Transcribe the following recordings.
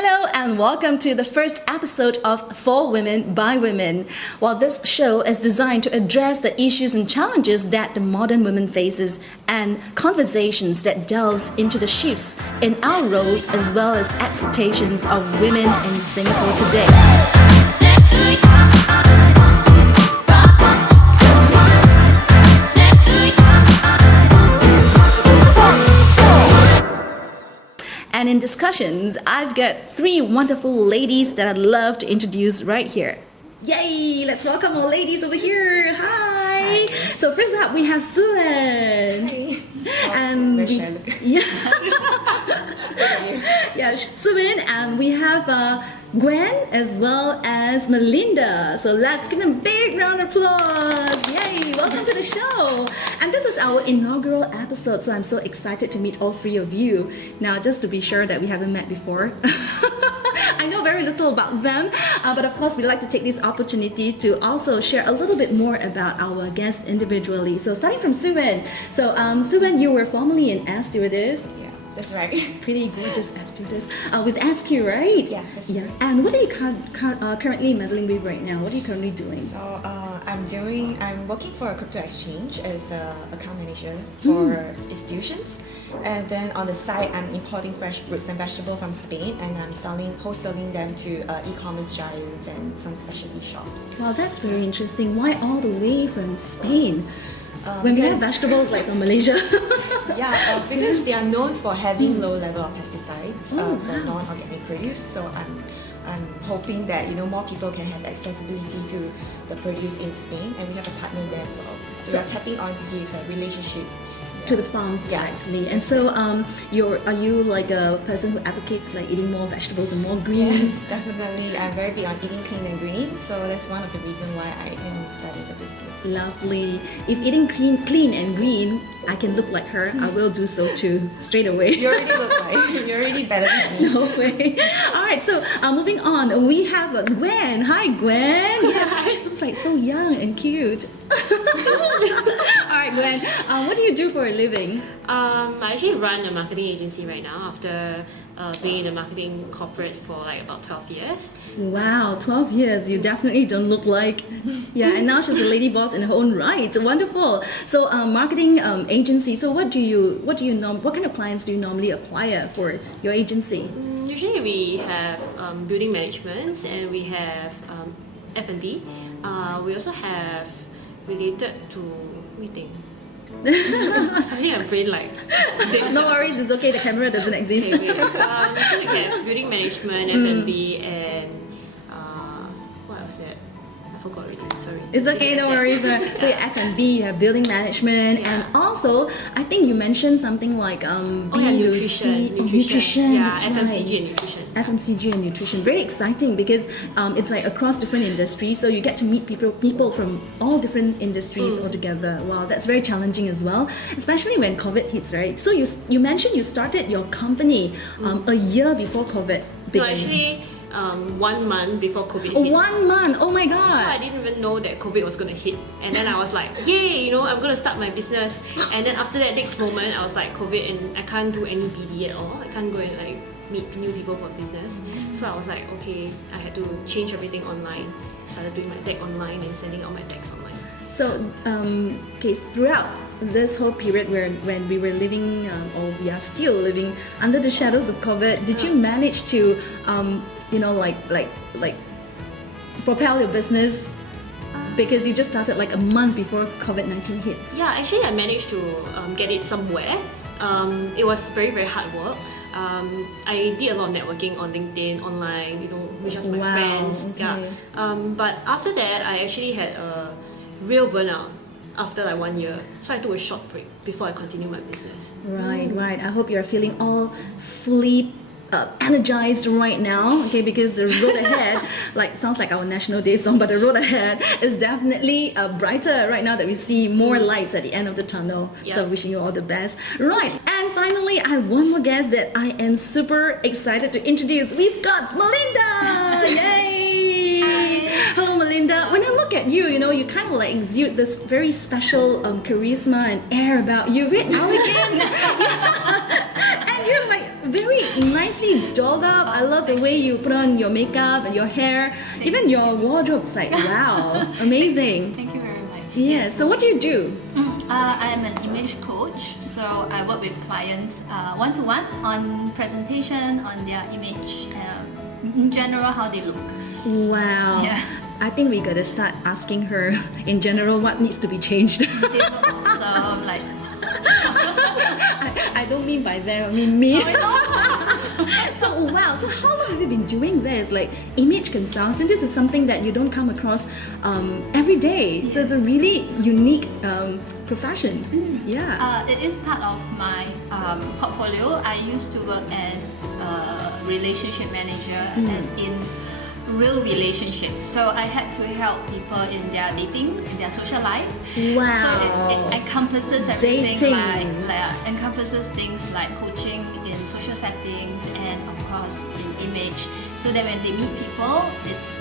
Hello and welcome to the first episode of For Women by Women. While this show is designed to address the issues and challenges that the modern woman faces and conversations that delves into the shifts in our roles as well as expectations of women in Singapore today. And in discussions, I've got three wonderful ladies that I'd love to introduce right here. Yay! Let's welcome our ladies over here. Hi! So first up, we have Suan. Hi. And Suan, and we have Gwen as well as Melinda. So let's give them a big round of applause. Yay! Welcome to the show. And this is our inaugural episode, so I'm so excited to meet all three of you. Now, just to be sure that we haven't met before. I know very little about them, but of course we'd like to take this opportunity to also share a little bit more about our guests individually. So starting from Suan. So Suan, you were formerly an air stewardess. Yeah, that's right. Pretty gorgeous air stewardess. With SQ, right? Yeah, that's right. And what are you currently meddling with right now? What are you currently doing? So I'm working for a crypto exchange as an account manager for institutions. And then on the side, I'm importing fresh fruits and vegetables from Spain, and I'm wholesaling them to e-commerce giants and some specialty shops. Wow, that's very interesting. Why all the way from Spain? When we have vegetables like from Malaysia. Because they are known for having low level of pesticides for non-organic produce. So I'm hoping that more people can have accessibility to the produce in Spain, and we have a partner there as well. So we are tapping on his relationship to the farms directly. And so are you like a person who advocates like eating more vegetables and more greens? Yes, definitely. I'm very big on eating clean and green, so that's one of the reasons why I started the business. Lovely. If eating clean and green, I can look like her, I will do so too, straight away. You already look like you're already better than me. No way. Alright, so moving on, we have Gwen. Hi Gwen. Yes, she looks like so young and cute. Alright Gwen, what do you do for a living? I actually run a marketing agency right now after being in a marketing corporate for like about 12 years. Wow, 12 years. You definitely don't look like. Yeah, and now she's a lady boss in her own right. Wonderful. So marketing agency. So what kind of clients do you normally acquire for your agency? Usually we have building management, and we have F&B. We also have related to meeting. Suddenly I'm brain like no worries, it's okay, the camera doesn't exist. Okay, so we have building management, F&B, and what else is that? I forgot already, sorry. It's okay, no worries. So you have F&B, you have building management, and also I think you mentioned something like nutrition. Nutrition, that's FMCG right. and nutrition. FMCG and nutrition, very exciting because it's like across different industries, so you get to meet people from all different industries altogether. Wow, that's very challenging as well, especially when COVID hits, right? So you mentioned you started your company a year before COVID began. No, actually 1 month before COVID Oh, hit. 1 month, oh my god. So I didn't even know that COVID was going to hit, and then I was like, yay, I'm going to start my business. And then after that, next moment I was like, COVID, and I can't do any BD at all. I can't go and like meet new people for business. So I was like, okay, I had to change everything online. Started doing my tech online and sending out my texts online. So throughout this whole period when we were living or we are still living under the shadows of COVID, did you manage to like propel your business because you just started like a month before COVID-19 hits? Yeah, actually I managed to get it somewhere. It was very, very hard work. I did a lot of networking on LinkedIn, online, reach out to my friends. Okay. Yeah. But after that, I actually had a real burnout after like 1 year. So I took a short break before I continued my business. Right. I hope you're feeling all fully energized right now, okay, because the road ahead sounds like our National Day song, but the road ahead is definitely brighter right now that we see more lights at the end of the tunnel. Yeah. So wishing you all the best. Right, and finally I have one more guest that I am super excited to introduce. We've got Melinda. Yay! Hello Melinda. When I look at you, you kind of like exude this very special charisma and air about you, very elegant. And you're like very very nicely dolled up. I love the way you put on your makeup and your hair. Even your wardrobe's like, wow, amazing. Thank you very much. Yeah, so what do you do? I'm an image coach, so I work with clients one-to-one on presentation, on their image, in general, how they look. Wow. Yeah. I think we gotta start asking her in general what needs to be changed. They look awesome, like, I don't mean by them, I mean me. oh, So wow, so how long have you been doing this? Like image consultant, this is something that you don't come across every day. So it's a really unique profession. Yeah. It is part of my portfolio. I used to work as a relationship manager, as in real relationships. So I had to help people in their dating, in their social life. Wow. So it encompasses everything, Dating. like encompasses things like coaching in social settings and of course in image, so that when they meet people, it's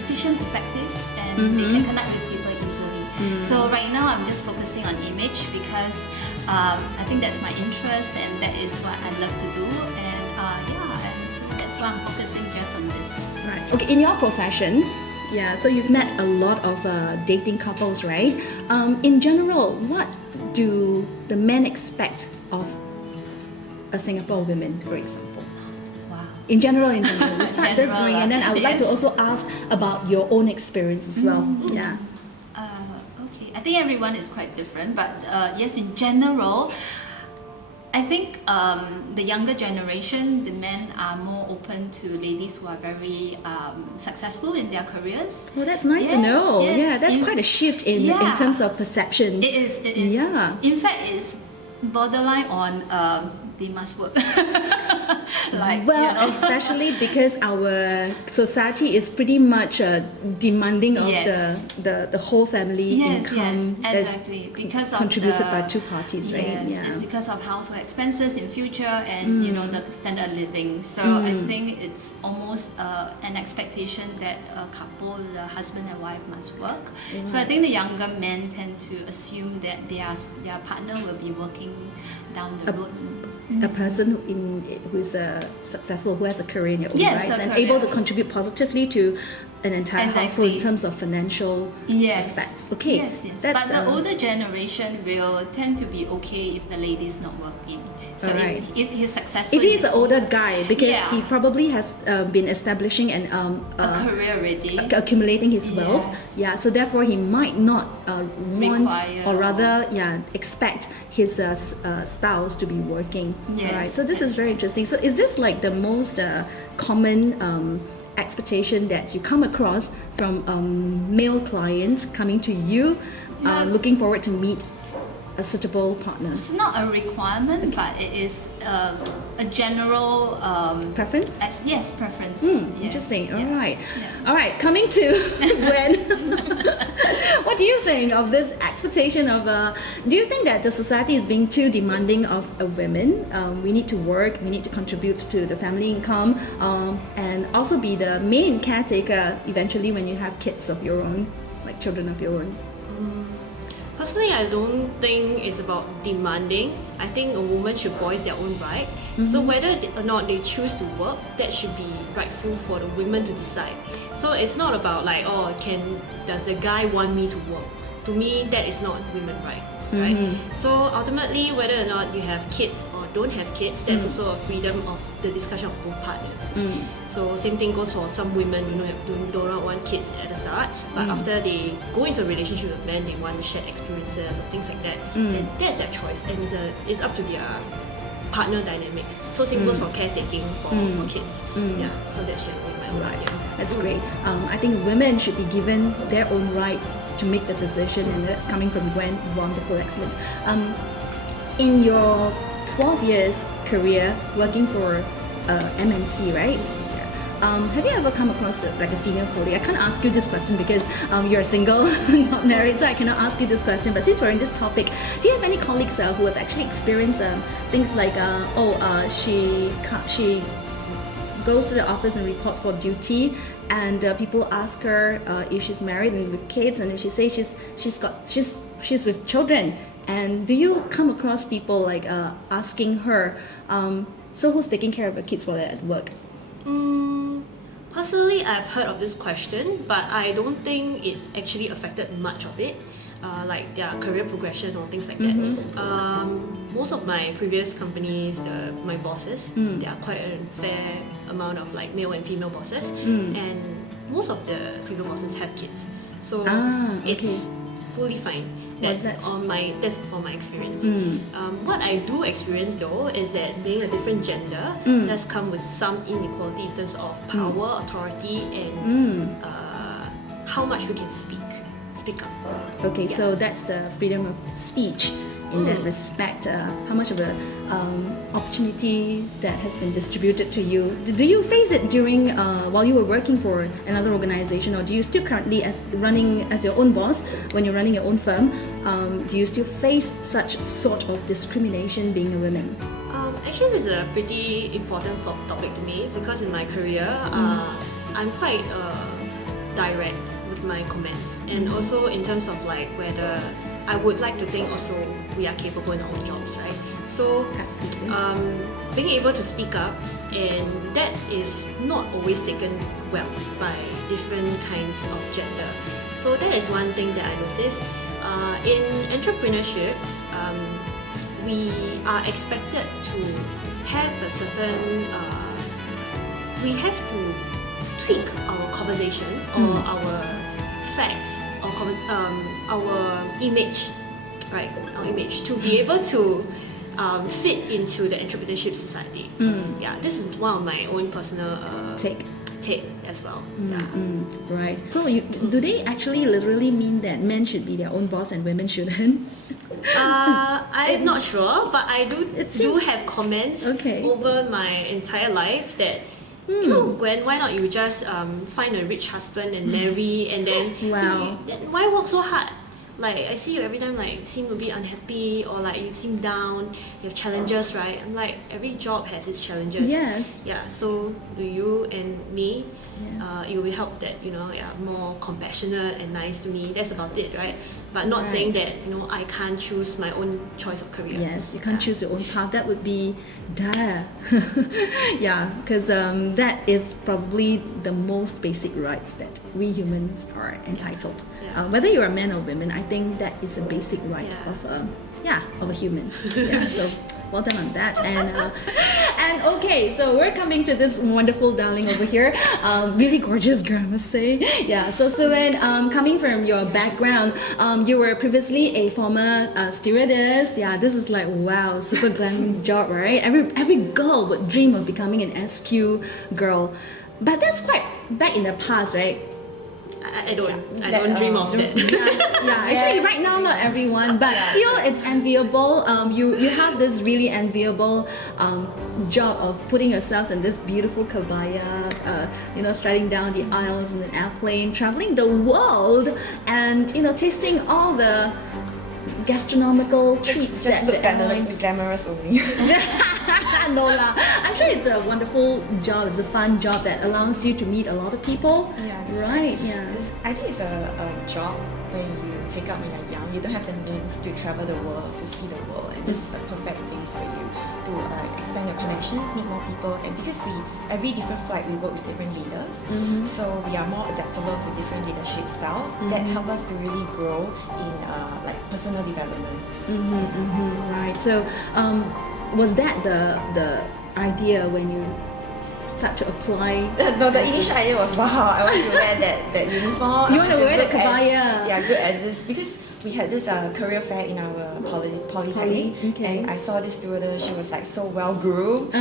efficient, effective, and they can connect with people easily. So right now I'm just focusing on image because I think that's my interest and that is what I love to do. And and so that's why I'm focusing just on this. Right. Okay, in your profession, yeah, so you've met a lot of dating couples, right? In general, what do the men expect of a Singapore woman, for example? Wow. In general, we start this General, going, and then I would like to yes. also ask about your own experience as well. Yeah. Okay, I think everyone is quite different, but yes, in general, I think the younger generation, the men are more open to ladies who are very successful in their careers. Well, that's nice to Yes, know. yes. Yeah, that's quite a shift in terms of perception. It is, it is. Yeah. In fact, it's borderline on they must work. Like, Well, you know. especially because our society is pretty much demanding of Yes. the whole family Yes, income yes, that's exactly. Because of contributed the- by two parties, right? Yes, Yeah. it's because of household expenses in future and you know the standard of living. So I think it's almost an expectation that a couple, the husband and wife, must work. So I think the younger men tend to assume that their partner will be working down the road. A person who is successful, who has a career in your own Yes, rights, a and career. able to contribute positively to an entire household in Exactly. terms of financial Yes. aspects. Okay, Yes, yes. that's But the older generation will tend to be okay if the lady's not working. So Alright. if he's successful, if in he's his an older guy, because Yeah. he probably has been establishing and a career already. accumulating his wealth. Yes. Yeah, so therefore he might not want Require or rather expect his spouse to be working. Yes, Right. So this is that's very interesting. So is this like the most common expectation that you come across from male clients coming to you, Yeah. looking forward to meet a suitable partner? It's not a requirement, but it is a general Preference? yes, preference. Yes. Interesting. Yeah. All right. Yeah. All right. Coming to Gwen, what do you think of this expectation of? Do you think that the society is being too demanding of a women? We need to work. We need to contribute to the family income, and also be the main caretaker eventually when you have kids of your own, like children of your own. Personally, I don't think it's about demanding. I think a woman should voice their own right. So whether or not they choose to work, that should be rightful for the women to decide. So it's not about like, does the guy want me to work? To me, that is not women's rights, right? So ultimately, whether or not you have kids or don't have kids, there's also a freedom of the discussion of both partners. So same thing goes for some women, do not want kids at the start, but after they go into a relationship with men, they want to share experiences or things like that. Then that's their choice, and it's up to their partner dynamics. So same goes for caretaking for kids. Yeah, so that's generally my opinion. That's great. I think women should be given their own rights to make the decision, and that's coming from Gwen. Wonderful, excellent. In your 12 years career working for MNC, right? Have you ever come across like a female colleague? I can't ask you this question because you're single, not married, so I cannot ask you this question. But since we're in this topic, do you have any colleagues who have actually experienced things like, she goes to the office and report for duty, and people ask her if she's married and with kids, and if she says she's with children, and do you come across people like asking her, So who's taking care of the kids while they're at work? Personally, I've heard of this question, but I don't think it actually affected much of it, like their career progression or things like that. Most of my previous companies, my bosses, there are quite a fair amount of like male and female bosses, and most of the female bosses have kids, so it's fully fine. That's from my experience. What I do experience though is that being a different gender does come with some inequality in terms of power, authority, and how much we can speak up. Okay, so that's the freedom of speech in that respect. How much of the opportunities that has been distributed to you? Do you face it during while you were working for another organization, or do you still currently running as your own boss when you're running your own firm? Do you still face such sort of discrimination being a woman? Actually, it's a pretty important topic to me because in my career, I'm quite direct with my comments, and also in terms of like whether I would like to think also we are capable in our own jobs, right? So being able to speak up, and that is not always taken well by different kinds of gender. So that is one thing that I noticed. In entrepreneurship, we are expected to have a certain, we have to tweak our conversation or our facts or our image, right? Our image to be able to fit into the entrepreneurship society. Yeah, this is one of my own personal take as well. Right. So do they actually literally mean that men should be their own boss and women shouldn't? I'm not sure, but I do have comments over my entire life that you know, Gwen, why not you just find a rich husband and marry, and then then why work so hard? Like I see you every time like seem a bit unhappy, or like you seem down, you have challenges, right? I'm like, every job has its challenges. Yes. Yeah, so do you and me. Yes. It will help that, you know, more compassionate and nice to me. That's about it, right? But not saying that, you know, I can't choose my own choice of career. Yes, you can't choose your own path. That would be dire. Yeah, because that is probably the most basic rights that we humans are entitled. Whether you're a man or woman, I think that is a basic right of a human. So well done on that. And okay, so we're coming to this wonderful darling over here. Really gorgeous girl, I must say. Yeah, so Suwen, coming from your background, you were previously a former stewardess. Yeah, this is like, wow, super glam job, right? Every girl would dream of becoming an SQ girl. But that's quite back in the past, right? I don't dream of that. Actually right now not everyone, but still it's enviable. You have this really enviable job of putting yourself in this beautiful kabaya, striding down the aisles in an airplane, traveling the world, and tasting all the gastronomical treats just look glamorous only. No lah. I'm sure it's a wonderful job. It's a fun job that allows you to meet a lot of people. Yeah, right. Yeah. I think it's a job where you take up when you're young. You don't have the means to travel the world, to see the world, and this is a perfect place for you to expand your connections, meet more people. And because every different flight we work with different leaders, so we are more adaptable to different leadership styles that help us to really grow in like personal development. Right. So was that the idea when you start to apply? No, the initial idea was, wow, I want to wear that uniform. You want to wear the kabaya? Good as this, because we had this career fair in our polytechnic, and I saw this stewardess. She was like so well groomed.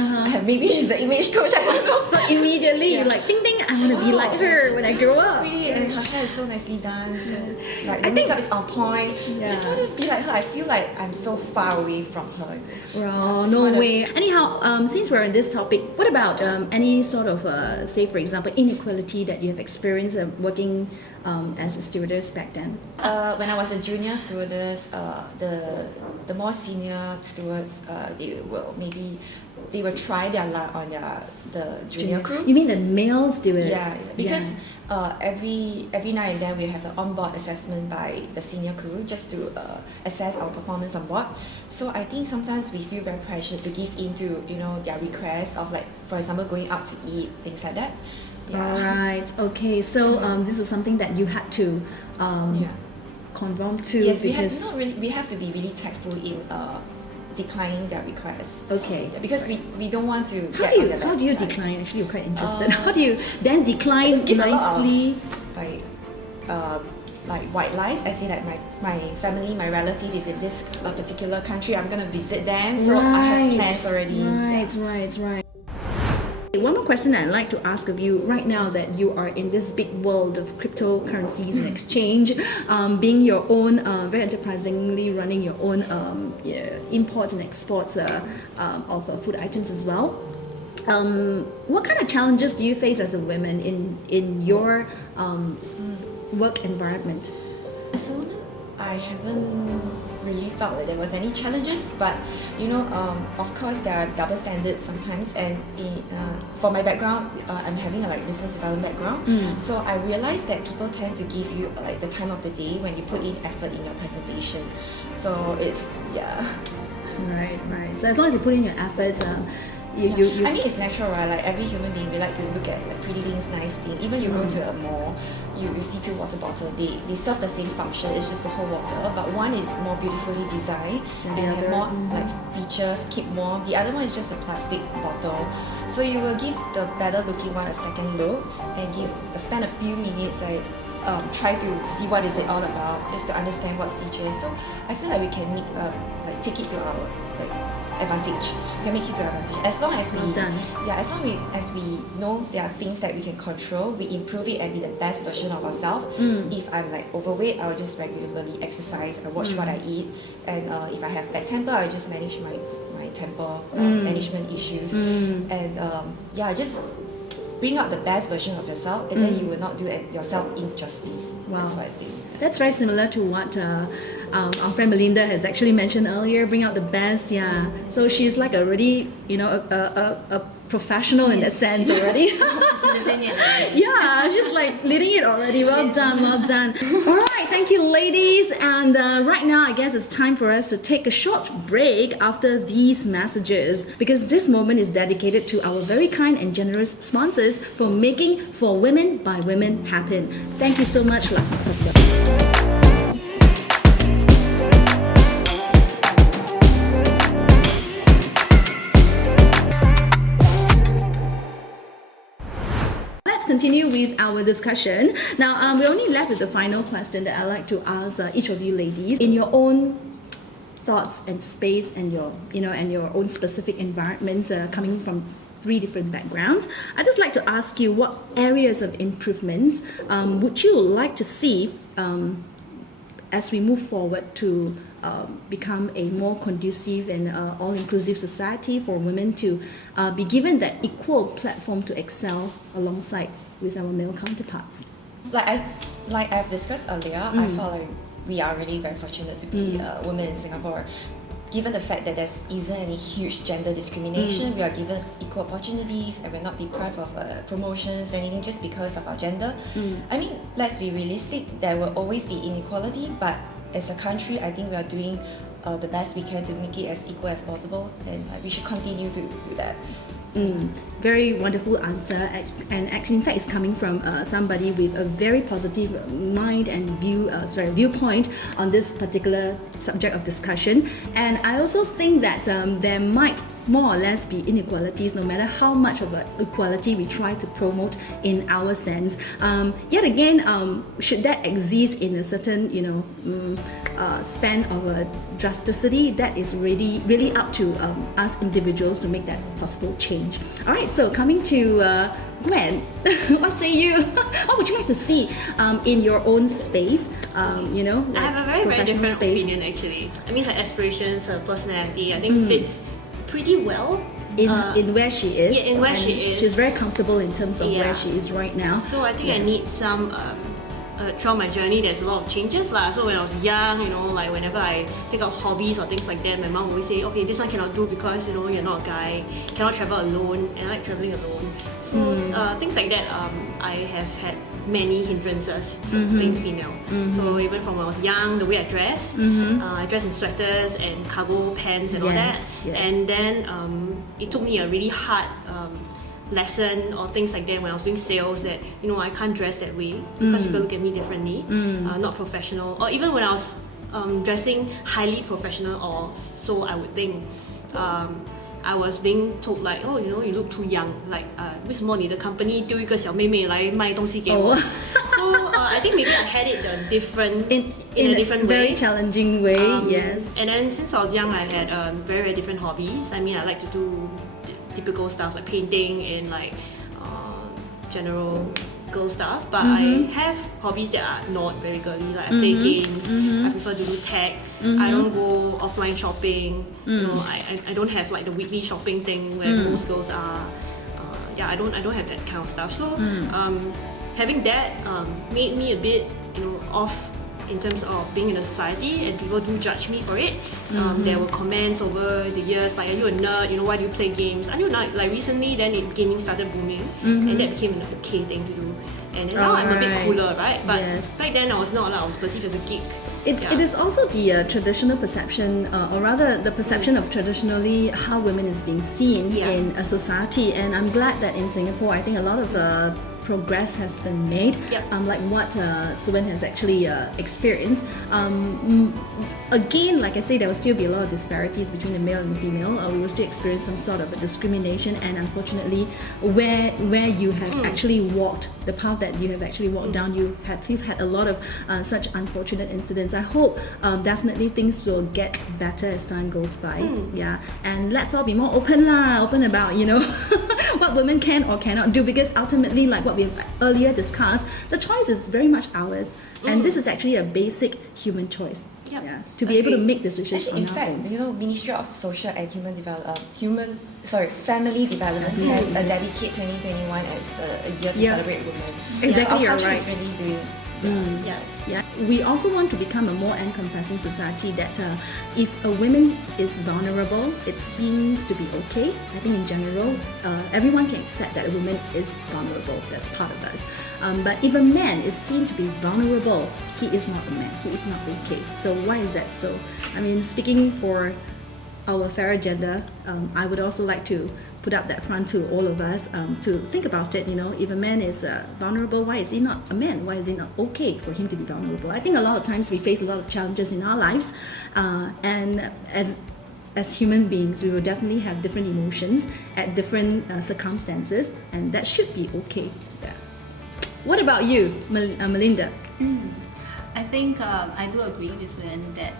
Maybe she's the image coach. I don't know. So immediately you're like, ding ding, I want to be like her when I grow up. Pretty, and her hair is so nicely done. So, like the makeup is on point. Just want to be like her. I feel like I'm so far away from her. Well, no way. Anyhow, since we're on this topic, what about any sort of, say for example, inequality that you have experienced working as a stewardess back then? When I was a junior stewardess, the more senior stewards, they will try their luck on the junior crew. You mean the male stewards? Yeah, because every now and then we have an on-board assessment by the senior crew just to assess our performance on board. So I think sometimes we feel very pressured to give in to, you know, their requests of, like, for example, going out to eat, things like that. All right. Okay. So this was something that you had to conform to. Yes, because we have to be really tactful in declining their requests. Okay. Yeah, because we don't want to How get do on you their how do you bad side. decline? Actually, you're quite interested. How do you then decline Just give a lot of, nicely? like white lies. I say that my family, my relative is in this particular country. I'm gonna visit them, so I have plans already. Right. One more question I'd like to ask of you right now that you are in this big world of cryptocurrencies and exchange, being your own, very enterprisingly running your own imports and exports of food items as well. What kind of challenges do you face as a woman in your work environment? As a woman, I haven't really felt that there was any challenges, but you know, of course there are double standards sometimes, and for my background, I'm having a business development background, so I realized that people tend to give you like the time of the day when you put in effort in your presentation. So it's Right. So as long as you put in your efforts, you I mean, it's natural, right? Like every human being, we like to look at like pretty things, nice things. Even you go to a mall, you see two water bottles. They serve the same function. It's just a whole water, but one is more beautifully designed and have more like features, keep warm. The other one is just a plastic bottle. So you will give the better looking one a second look and spend a few minutes like try to see what is it all about, just to understand what features. So I feel like we can take it to our advantage. We can make it to our advantage as long as we as long as we know there are things that we can control. We improve it and be the best version of ourselves. If I'm like overweight, I will just regularly exercise. I watch what I eat, and if I have bad temper, I will just manage my temper management issues, and just bring out the best version of yourself, and then you will not do yourself injustice. Wow. That's what I think. That's very similar to what our friend Melinda has actually mentioned earlier. Bring out the best, So she's like already, a professional in that sense already. She's living it. Yeah, she's like leading it already. Well done. All right, thank you, ladies. And right now, I guess it's time for us to take a short break after these messages, because this moment is dedicated to our very kind and generous sponsors for making For Women by Women happen. Thank you so much. Continue with our discussion. Now, we're only left with the final question that I'd like to ask each of you ladies. In your own thoughts and space and your own specific environments, coming from 3 different backgrounds, I'd just like to ask you what areas of improvements would you like to see as we move forward to become a more conducive and all-inclusive society for women to be given that equal platform to excel alongside with our male counterparts. Like I've discussed earlier, I feel like we are really very fortunate to be women in Singapore. Given the fact that there isn't any huge gender discrimination, we are given equal opportunities and we're not deprived of promotions, anything just because of our gender. I mean, let's be realistic, there will always be inequality, but as a country, I think we are doing the best we can to make it as equal as possible, and we should continue to do that. Very wonderful answer, and actually, in fact, it's coming from somebody with a very positive mind and viewpoint on this particular subject of discussion. And I also think that there might more or less be inequalities, no matter how much of equality we try to promote in our sense. Yet again, should that exist in a certain, span of drasticity, that is really up to us individuals to make that possible change. All right, so coming to Gwen, what say you? What would you like to see in your own space? I have a very, very different opinion actually. I mean, her aspirations, her personality, I think fits pretty well in where she is. Yeah, in where she is. She's very comfortable in terms of where she is right now. So I think I need some. Throughout my journey, there's a lot of changes lah. So when I was young, like whenever I take out hobbies or things like that, my mom always say, okay, this one cannot do because you're not a guy, cannot travel alone, and I like traveling alone. So things like that, I have had many hindrances being female. So even from when I was young, the way I dress, I dress in sweaters and cargo pants and all that. Yes. And then it took me a really hard lesson or things like that when I was doing sales that I can't dress that way because people look at me differently, not professional. Or even when I was dressing highly professional, or so I would think. I was being told like, oh, you look too young. Like, 为什么你的 company 丢一个小妹妹来卖东西给我? So I think maybe I had it different in a different way. Very challenging way, yes. And then since I was young, I had very different hobbies. I mean, I like to do typical stuff like painting and like general girl stuff. But I have hobbies that are not very girly. Like I play games. I prefer to do tech. I don't go offline shopping. I don't have like the weekly shopping thing where most girls are. I don't have that kind of stuff. So having that made me a bit off in terms of being in a society, and people do judge me for it. There were comments over the years like, are you a nerd? Why do you play games? Are you not? Like recently, then gaming started booming, and that became an okay thing to do. And then now I'm a bit cooler, right? But back then I was not. I was perceived as a geek. It is also the traditional perception, or rather the perception of traditionally how women is being seen in a society. And I'm glad that in Singapore, I think a lot of progress has been made, like what Suwen has actually experienced. Again, like I say, there will still be a lot of disparities between the male and the female. We will still experience some sort of a discrimination, and unfortunately, where you have actually walked the path that you have actually walked down, you've had a lot of such unfortunate incidents. I hope definitely things will get better as time goes by. And let's all be more open about what women can or cannot do, because ultimately, like what we've earlier discussed, the choice is very much ours, and this is actually a basic human choice. To be able to make decisions on in our fact, own. Ministry of Social and Family Development has a dedicated 2021 as a year to celebrate women. Exactly, our you're country right. is really doing. We also want to become a more encompassing society that if a woman is vulnerable, it seems to be okay. I think in general, everyone can accept that a woman is vulnerable. That's part of us. But if a man is seen to be vulnerable, he is not a man. He is not okay. So why is that so? I mean, speaking for our fairer gender, I would also like to put up that front to all of us to think about it. If a man is vulnerable, why is he not a man? Why is it not okay for him to be vulnerable? I think a lot of times we face a lot of challenges in our lives, and as human beings, we will definitely have different emotions at different circumstances, and that should be okay. What about you, Melinda? I think I do agree with Wen that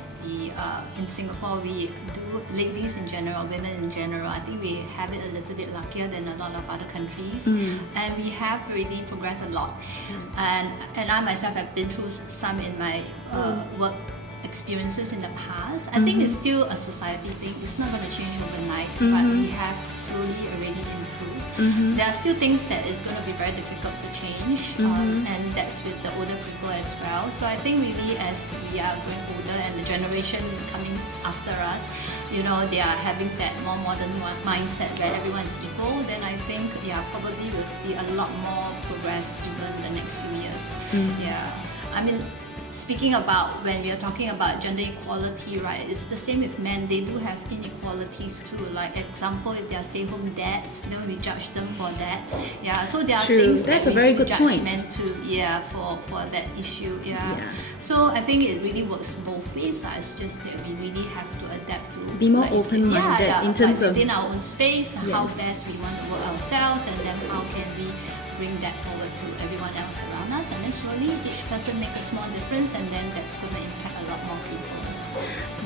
in Singapore we do, ladies in general, women in general, I think we have it a little bit luckier than a lot of other countries, and we have really progressed a lot. And I myself have been through some in my work experiences in the past. I think it's still a society thing. It's not going to change overnight, but we have slowly already improved. There are still things that is going to be very difficult to change, and that's with the older people as well. So I think really as we are growing older and the generation coming after us, they are having that more modern mindset where everyone is equal, then I think probably we'll see a lot more progress even in the next few years. I mean, speaking about when we are talking about gender equality, right, it's the same with men. They do have inequalities too. Like example, if they are stay-home dads, then we judge them for that. So there are things That's that a very we do good point. judgment to, for that issue. So I think it really works both ways. It's just that we really have to adapt to Be more like you said, open-minded in terms of within our own space, how Yes. best we want to work ourselves, and then how can we bring that forward to everyone else around us, and then slowly each person make a small difference, and then that's going to impact a lot more people.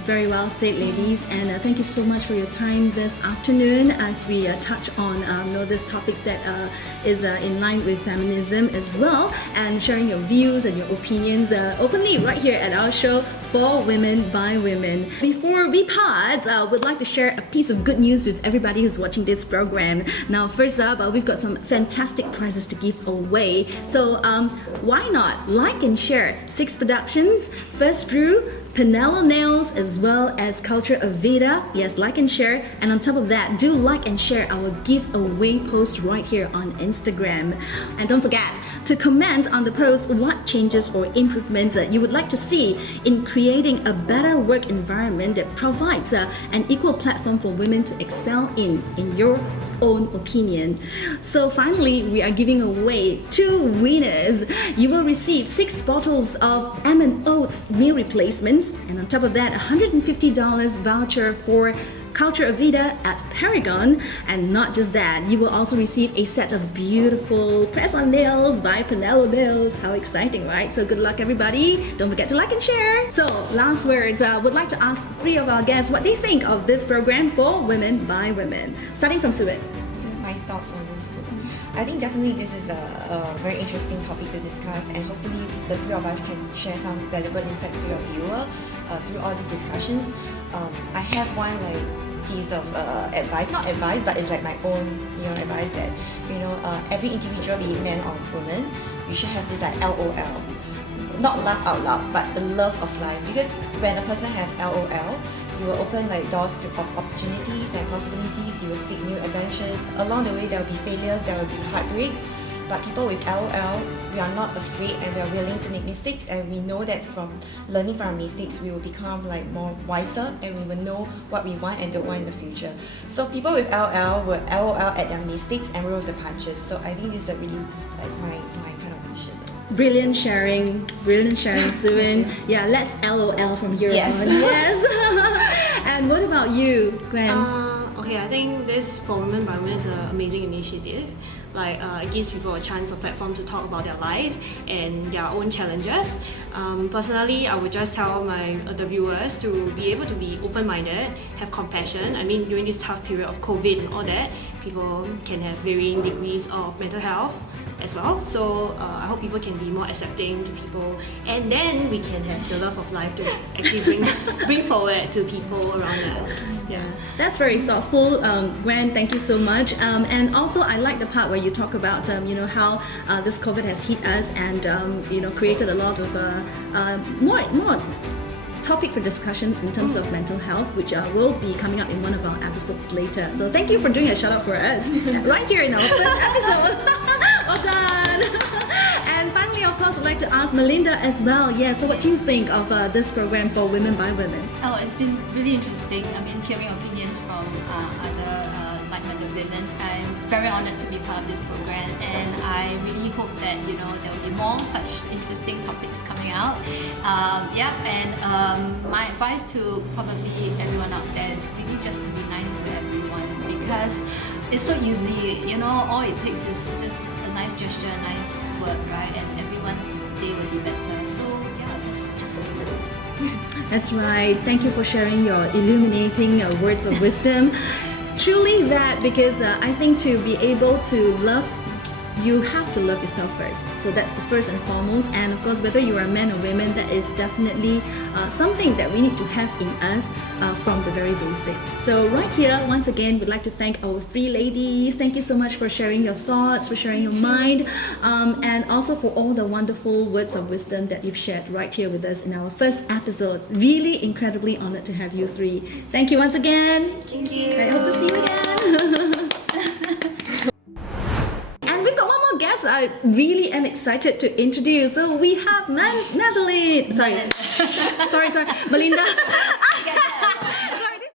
Very well said, ladies, and thank you so much for your time this afternoon as we touch on these topics that is in line with feminism as well, and sharing your views and your opinions openly right here at our show, for women by women. Before we part, we'd like to share a piece of good news with everybody who's watching this program. Now, first up, we've got some fantastic prizes to give away. So why not like and share Six Productions, First Brew, Penello Nails, as well as Culture of Vida. Yes, like and share. And on top of that, do like and share our giveaway post right here on Instagram. And don't forget to comment on the post what changes or improvements you would like to see in creating a better work environment that provides an equal platform for women to excel in your own opinion. So finally, we are giving away 2 winners. You will receive 6 bottles of Oats meal replacements, and on top of that, $150 voucher for Culture of Vida at Paragon. And not just that, you will also receive a set of beautiful press-on nails by Penello Nails. How exciting, right? So good luck, everybody. Don't forget to like and share. So last words, would like to ask 3 of our guests what they think of this program for women by women. Starting from Suet. My thoughts on this book. I think definitely this is a very interesting topic to discuss, and hopefully the 3 of us can share some valuable insights to your viewer through all these discussions. I have one piece of advice, not advice, but it's like my own advice that every individual, be it man or woman, you should have this LOL, not laugh out loud, but the love of life. Because when a person have LOL, you will open doors of opportunities and possibilities. You will seek new adventures. Along the way, there will be failures, there will be heartbreaks. But people with LOL, we are not afraid and we are willing to make mistakes, and we know that from learning from our mistakes, we will become more wiser, and we will know what we want and don't want in the future. So people with LOL will LOL at their mistakes and roll with the punches. So I think this is a really my kind of vision. Brilliant sharing, Suin. Yeah, let's LOL from here Yes. on. Yes. And what about you, Gwen? Okay, I think this for Women by Women is an amazing initiative. It gives people a chance, a platform to talk about their life and their own challenges. Personally, I would just tell the viewers to be able to be open-minded, have compassion. I mean, during this tough period of COVID and all that, people can have varying degrees of mental health as well. So I hope people can be more accepting to people, and then we can have the love of life to actually bring forward to people around us. Yeah. That's very thoughtful, Gwen. Thank you so much. And also, I like the part where you talk about how this COVID has hit us and created a lot of more topic for discussion in terms of mental health, which will be coming up in one of our episodes later. So thank you for doing a shout out for us right here in our first episode. Well done. And finally, of course, we'd like to ask Melinda as well. Yeah, so what do you think of this program for Women by Women? Oh, it's been really interesting. I mean, hearing opinions from other like-minded women. I'm very honored to be part of this program, and I really hope that there will be more such interesting topics coming out. My advice to probably everyone out there is really just to be nice to everyone, because it's so easy. All it takes is just a nice gesture, a nice word, right? And everyone's day will be better. So just be nice. That's right. Thank you for sharing your illuminating words of wisdom. Truly that, because I think to be able to love, you have to love yourself first. So that's the first and foremost. And of course, whether you are a man or woman, that is definitely something that we need to have in us from the very basic. So right here, once again, we'd like to thank our 3 ladies. Thank you so much for sharing your thoughts, for sharing your mind, and also for all the wonderful words of wisdom that you've shared right here with us in our first episode. Really incredibly honored to have you 3. Thank you once again. Thank you. I hope to see you again. Guest I really am excited to introduce. So we have Madeline. Sorry, Melinda.